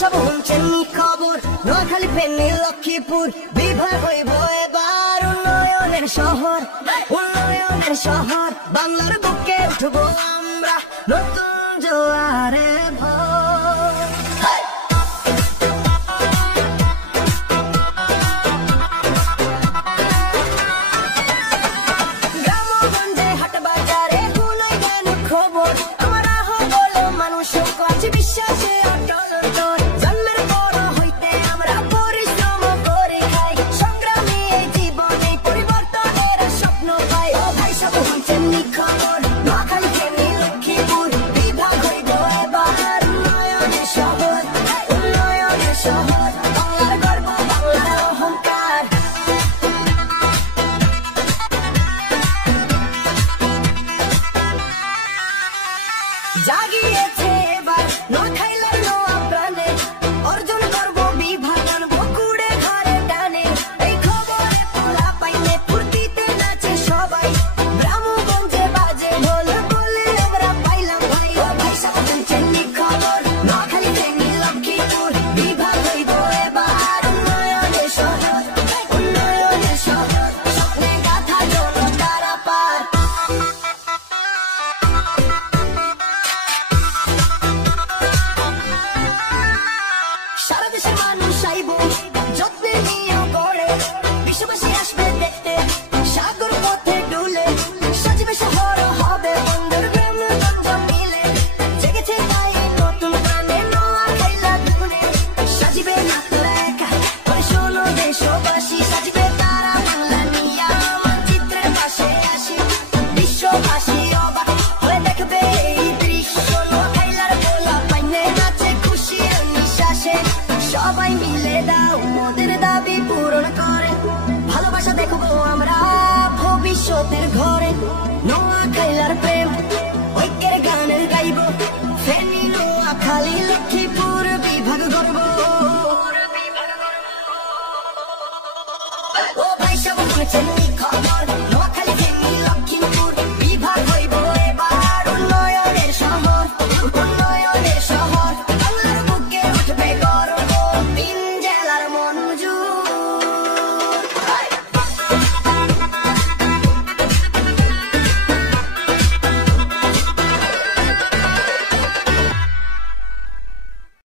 সব শুনছেন খবর নোয়াখালী ফেনী লক্ষ্মীপুর বিভাগ হইব এবার উন্নয়নের শহর বাংলার বুকে উঠবো আমরা নতুন জোয়ারে ভোর। গ্রামগঞ্জে হাট বাজারে গুলোই জ্ঞান খবর আমরা হল মানুষ আছে বিশ্বাসে অটল তোর জন্মের বড় হইতে আমরা পরিশ্রম করে খাই সংগ্রামী এই জীবনে পরিবর্তনের স্বপ্ন পাই। ও ভাই সব শুনছেন খবর নোয়াখালী ফেনী লক্ষ্মীপুর বিভাগ হইব এবার উন্নয়নের শহর বাংলার গর্ব বাংলার অহংকার। জাগিয়েছে এবার নোয়াখালীর নোয়া প্রাণে অর্জন করব বিভাগ আনবো কুড়ে ঘরে টানে এই খবরে পোলা পাইলে ফুর্তিতে নাচে সবাই গ্রামগঞ্জে বাজে ঢোল বলে আমরা পাইলাম ভাই। ও ভাই সব শুনছেন খবর নোয়াখালী ফেনী লক্ষ্মীপুর বিভাগ হইব এবার উন্নয়নের শহর স্বপ্নে গাথা জনতারা পার। সারা দেশের মানুষ আইব যত্নে নিয়ে গড়ে বিশ্ববাসী আসবে দেখতে সাগর পথে ডুলে সাজিবে শহর হবে বন্দর গ্রামগঞ্জ মিলে জেগেছে তাই নতুন প্রাণে নোয়াখালী ধুনে সাজিবে নাটলেখা ওরে শোনো দেশবাসী সাজিবে তারা বাংলা নিয়া মানচিত্রের পাশে আসি বিশ্ববাসী অবাক হয়ে দেখবে এই দৃশ্য নোয়াখালীর পোলা পাইনে নাচে খুশি নিঃশ্বাসে সবাই মিলে দাও মোদের দাবি পূরণ করে ভালোবাসা দেখবো আমরা ভবিষ্যতের ঘরে নোয়াখালীর প্রেম ঐক্যের গান গাইব ফেনী নোয়াখালী লক্ষ্মীপুর বিভাগ গর্ব। ও ভাই সব শুনছেন খবর নোয়াখালী